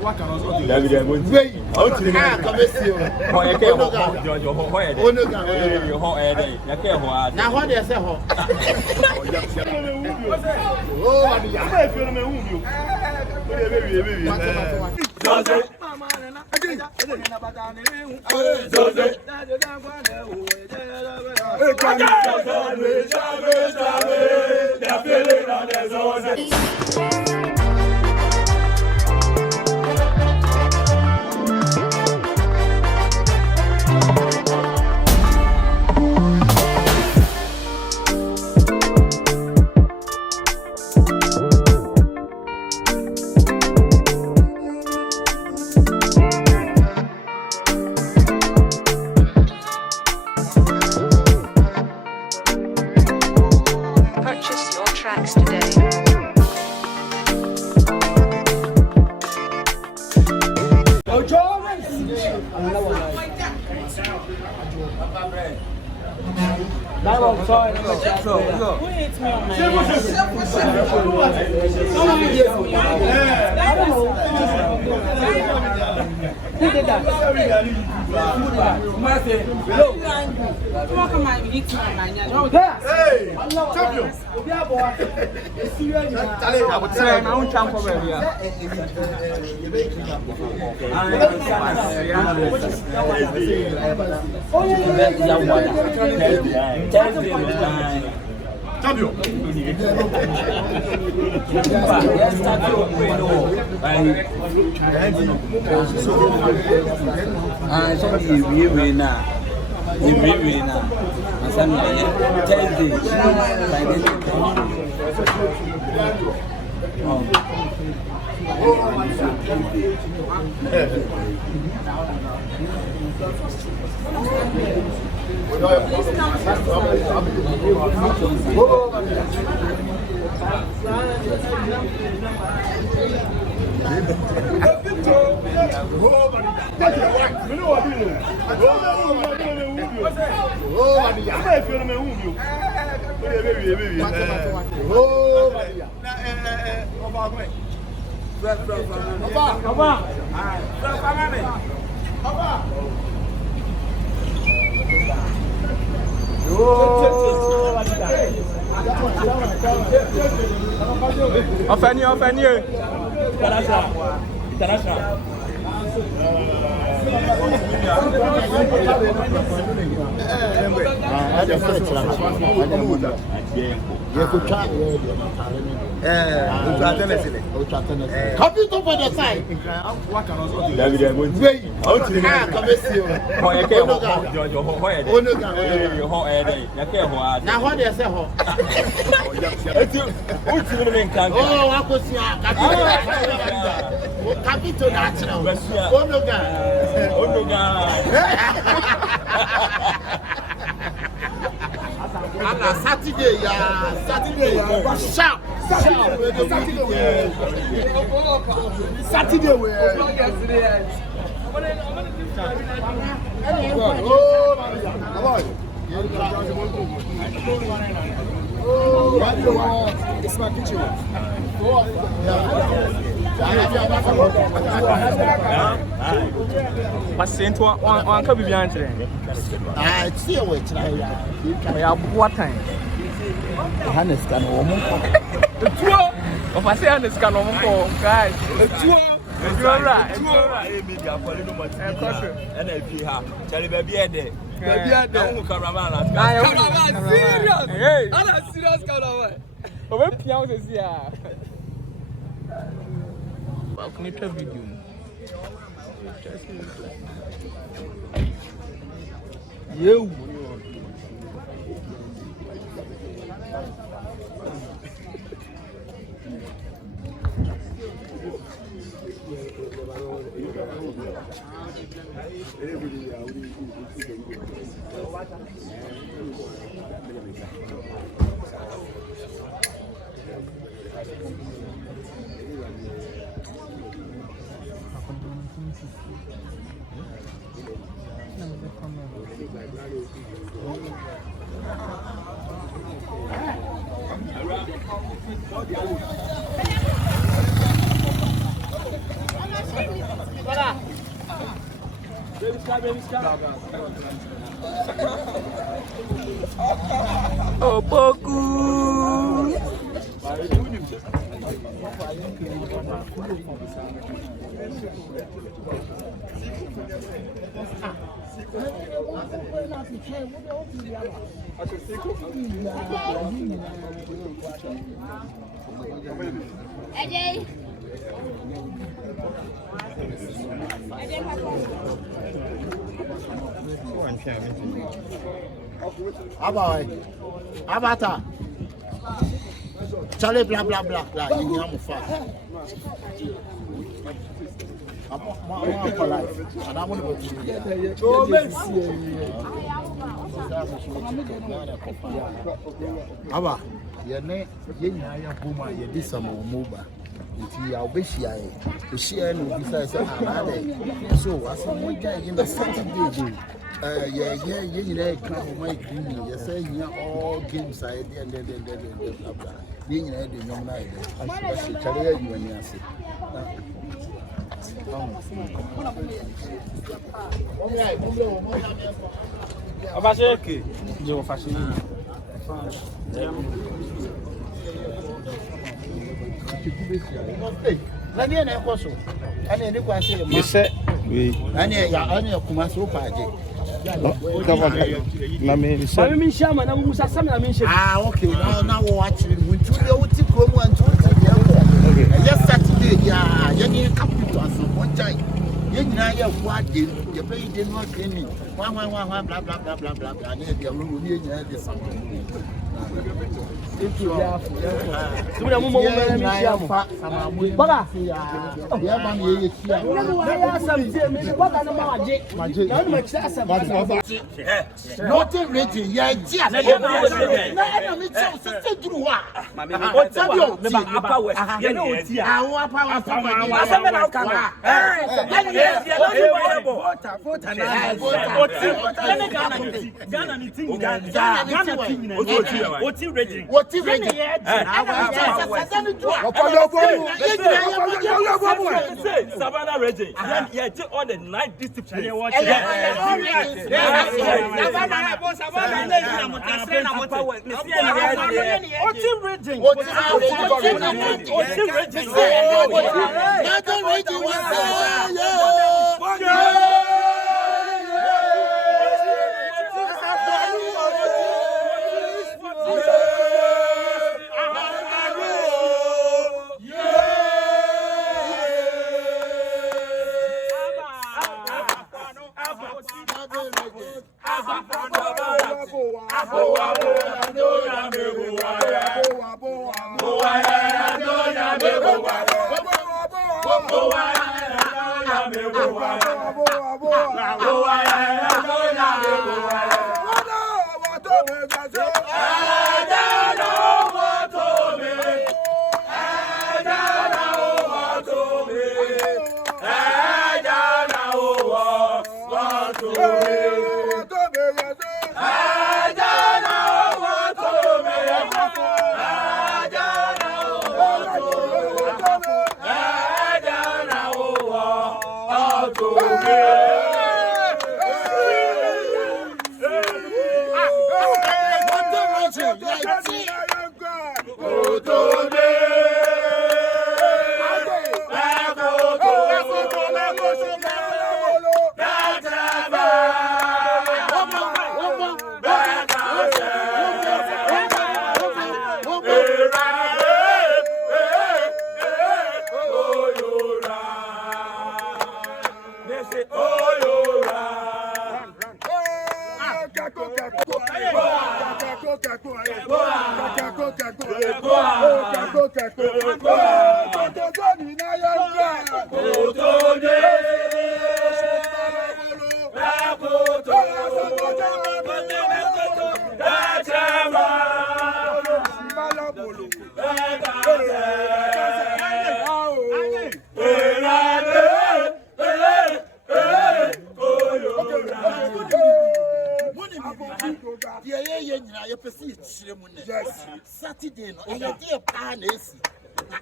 What can also do? David, I'm going to wait. Out to the Ah, come and see you. Oh, you can't hold your whole head. Oh, no, God. Your whole head. You can't hold. Now, what do you say? Oh, I feel me wound you. Purchase your tracks today. Who hates me on Who did that? Hey, champion. Capital for the side. What can also do? David, I'm going to wait. Out to the Come and see you. Oh, you can't hold your whole head. Oh, no, God. Your whole head. You can't hold. Now, what do you say? Oh, Oh, I could see capital natural. Oh, no, God. oh no, God. Saturday, yeah. Saturday, yeah. Sharp. Saturday, it's my kitchen. But sent one can be answering. I see a witch. We have what time? Hannes can The tour of I say Hannes can guys. The tour. Oh, Boku. Eei. Abata. Charlie blah blah blah blah. You am fast. I'm for life. And I'm going to go to Aba, ye ne ye nyina ya boma ye di sama omoba. Nti ya obehia e. Ohia no bi say anade. So aso mo gya ye na Saturday day. Ye nyina e kan o my green. Ye say nya all games I dey and blah blah. Ye nyina e dey nyom na e dey. Aso chale ya you ani ase. Abasheke. Jo fashion. Na nie na ekoso. Ani ni kwa se le mo. Mise we Ani kuma so paaje. na me mise Mami min shama na musa sam na min she. Okay. Now wo actually wuntu de wuti promo antu ti de. Yes Saturday ya ye ni capital aso monjai. Ye nyina ye fu ade ye be ide no training. Wa blah blah blah blah blah blah. Ani de amru ni nyina de sam. Sumuna mumo na min shama. Baba. Ya ba mi ye kia. Ya sam tie me baba na ma waje. Na no ma kisa asam. Nothing ready. Ya dia. Na ana mi tell sister duru wa. O tabi o me ba apa west. Ye na o ti a. Awo apa. Asem na o ka no. Ghana ni team. O ti ready. Savannah region. Yeah, take all the 9 districts. Saturday no, I dey pa na esi.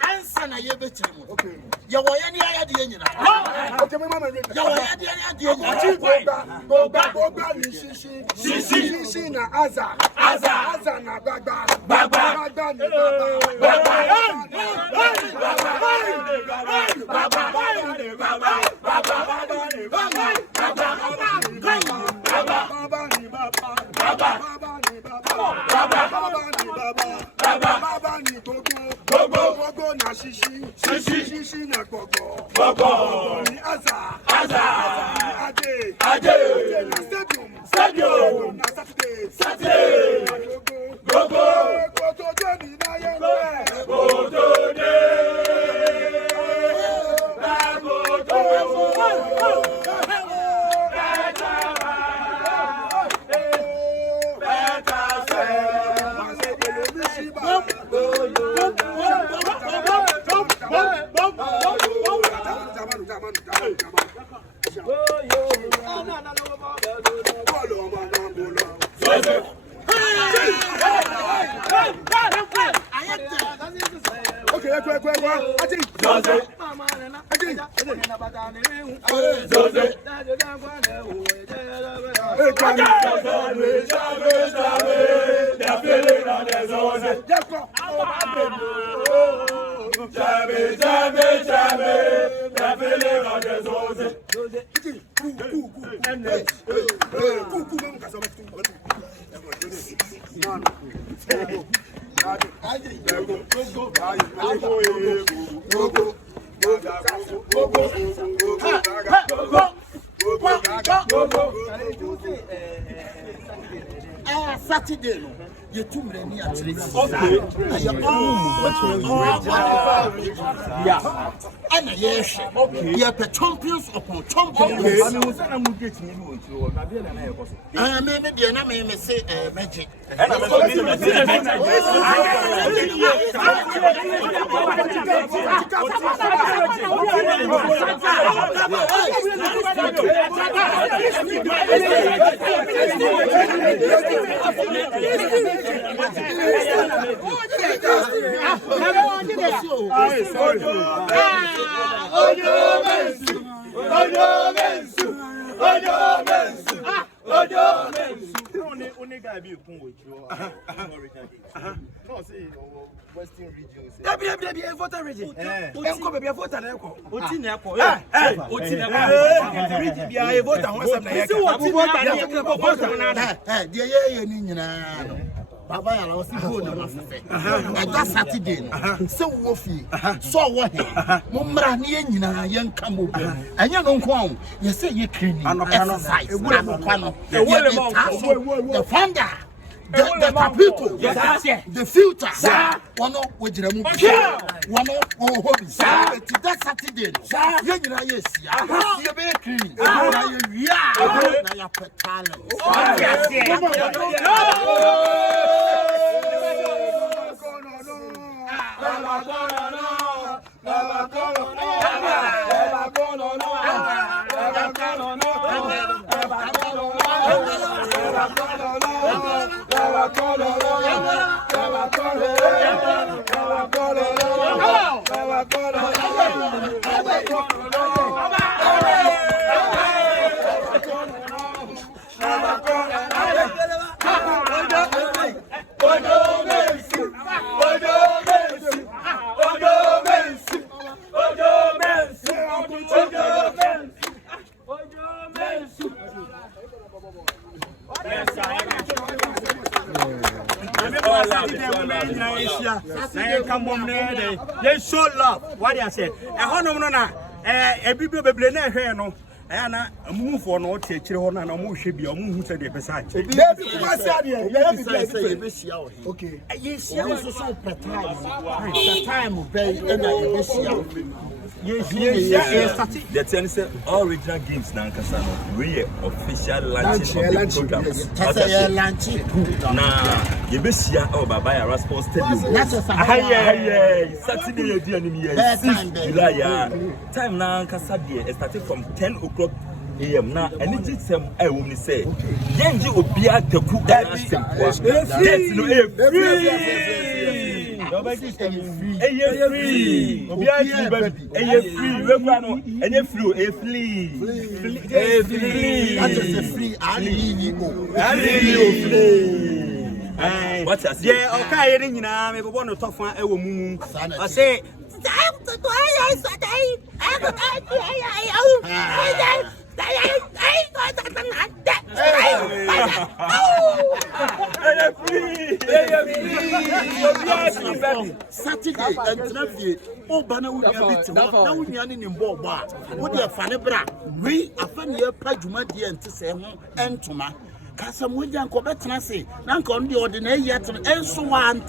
answer na ye betre mo. Okay. Ya wo ye ni aya de nyina. Okay, me mama read. Ya wo ye de Boga ni shishi na aza na gbagba ni Gogo na shishi na gogo ni aza ade na stadium na Saturday gogo joni na yenwe Saturday no you two many at least. Okay. Yeah. And yes. Okay. You have champions upon champions. I mean, I'm get me maybe the name may say magic. Only guy be with you. No, see, Western region. Be a voter region. Be a voter. Be a voter. Baba ya la si go na masefe. That Saturday. So wofi. So wo he. Mo mra ne nyina ye nka mo bi. Anya no nko an. Ye say ye cleaning exercise. The founder. The people, the future, one of which one of hobby. That Saturday, yes, you be clean. Yeah, they show love. What I said, a people be no. Ana move for no teacher on and move should be a move to the beside. Okay. Yes, you also so per time of pay and yes, the tennis original games now, Cassano. We official lunch programs. Now, you be here over by a response to you. Saturday, July. Time now, Cassadia, starting from 10 o'clock AM now, and it is some I will say. Then you will be at the cook that free. free. Obi a free baby. Free. We go no. Enye flu. Free. That is a free. What you say? Yeah, okay, you nyina me bobo no tofan e wo mumu. I say Saturday and Sunday. Oh, Bana would be a bit. Now we are in Boba. What the Fanebra? We are funny a pajuma dear and to say, and Toma. Kasamujan Cobetanasi, Nanko on the ordinary yet, and so on.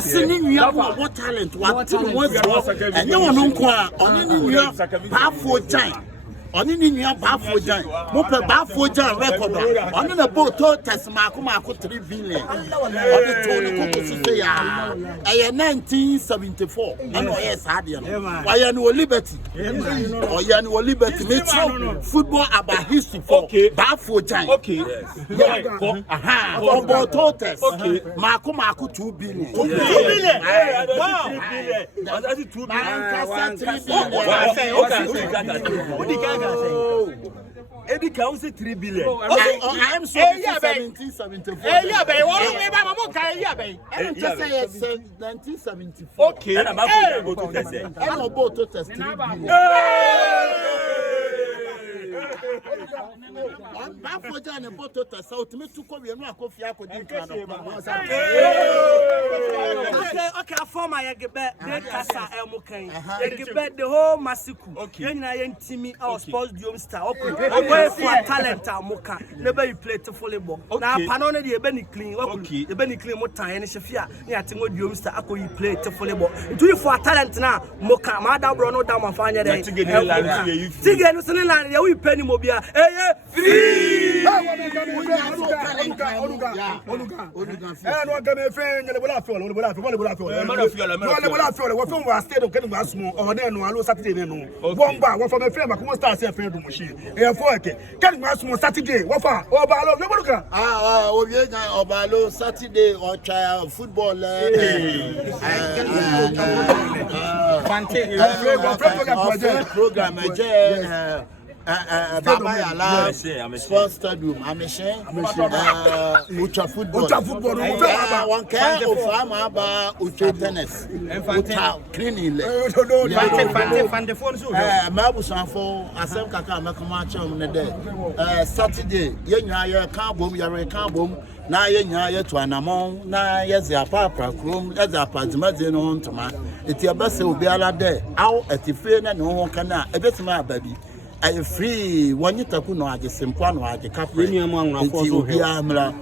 Singing you have what talent, what was, and no one on your powerful time. On in your baffle giant, Mopa baffle giant record. On the boat, test Marco 3 billion. On the Tony I 1974. And yes, Hadian. Why annual liberty? Or annual liberty. Metro football about history for baffle giant. Okay. Aha. On boat test. Okay. Marco 2 billion. 2 billion. Wow. That's 2 billion. Eddie counts 3 billion. I am sorry, 1774. Yeah, baby. I'm just saying 1974. Okay. And I'm about to test it. I'm about to test 3 billion. I'm back for Jan and Boto South to me to come here. Okay, I form my get Casa Elmokan. Get the whole Masiku. Okay, I Timmy our sports dome star. Okay, for talent, Moka. Never you play to volleyball. Now, Panona, the Benny Clean, okay, the Benny Clean Mota and Shafia, near Timo Dome star. Ako you play to volleyball. Do you for talent now? Moka, Madame Bruno down and find it. Again, we penny mobile. Free! Baba Yala, Sports Stadium, Amishe, Ultra Football, one can of Fama, Ultra Tennis, Ultra Cleaning, Mabusan for Asem Kaka Makamacha on the day. Saturday, Yenya, Carbom, Yare Carbom, na Yenya to Anamon, na Yazia Papa, Chrome, as a Pazimazin on to my. It's your best will be all day. Out at the fair, no one can, a bit my baby. I free one you talk no aje simple no aje capre obi amra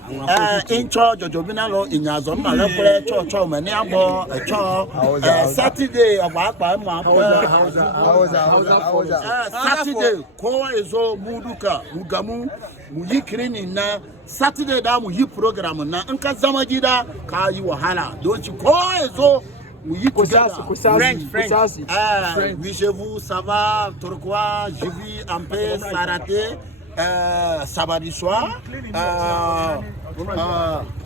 in charge of Jobinalo in Yazon na lepo church mani abo Saturday abapa Saturday ko ezo muduka mugamu muyikrini na Saturday da mu yi program na nka zama gida ka yi wahala don ci ko ezo oui, French. Vichez-vous, ça va, Turquois, je vis en paix, Saraté, Sabadi soir,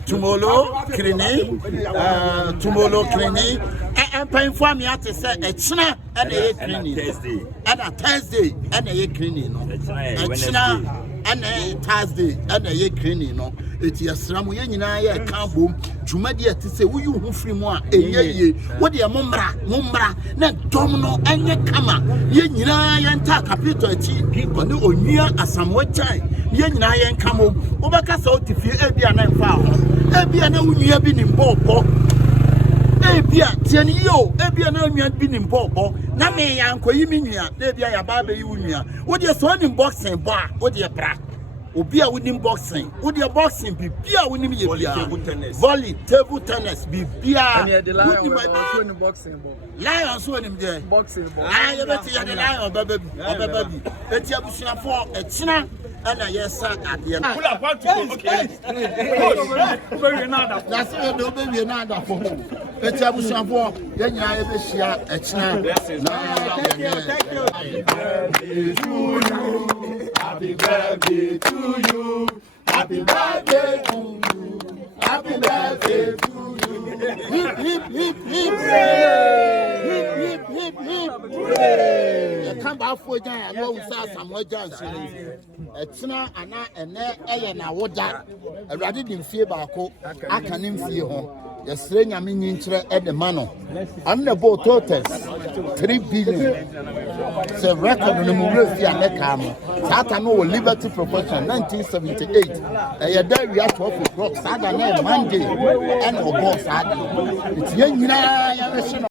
Tumolo, Crini, et un peu une fois, mais tu sais, et China, et Crini, et Thursday, et Crini, non, et China, et Thursday, et Crini, non. It's your slam, you know, I can't boom. Jumadia to say, will you who free more? A what dear Mumbra, not Domino, and your kama. Yen and Takapito, people know Eei Asamoah Gyan. Yen and come home. Obaka so to feel Eei and foul. Eei and you have been in Bobo. Eei, Tianio, Eei and you have been in Bobo. Name Uncle Yiminia, Eei Baba Unia. What your son in boxing bar, what your brat. Obia winning boxing. Would your boxing be beer winning table tennis? Volley, table tennis, be beer. And boxing. Lion so him there. Boxing. I ever see the lion, baby. Let's have a for a china and a yes, sir, at the end. Pull up one to okay. That's it, baby, another for who. Let's have a for then I ever see a china. Happy birthday to you. Happy birthday to you. Happy birthday to you. You come back for Gyan, I know Eei Asamoah Gyan. It's not an and I would that. I rather didn't fear Bako. I can him fear home. The strain I mean interest at the manor. I'm the boat totals 3 billion. It's a record on the Murray and Necamo. Satano Liberty Proportion 1978. And there we have to offer Crocs. I don't know Monday and or boss. It's young.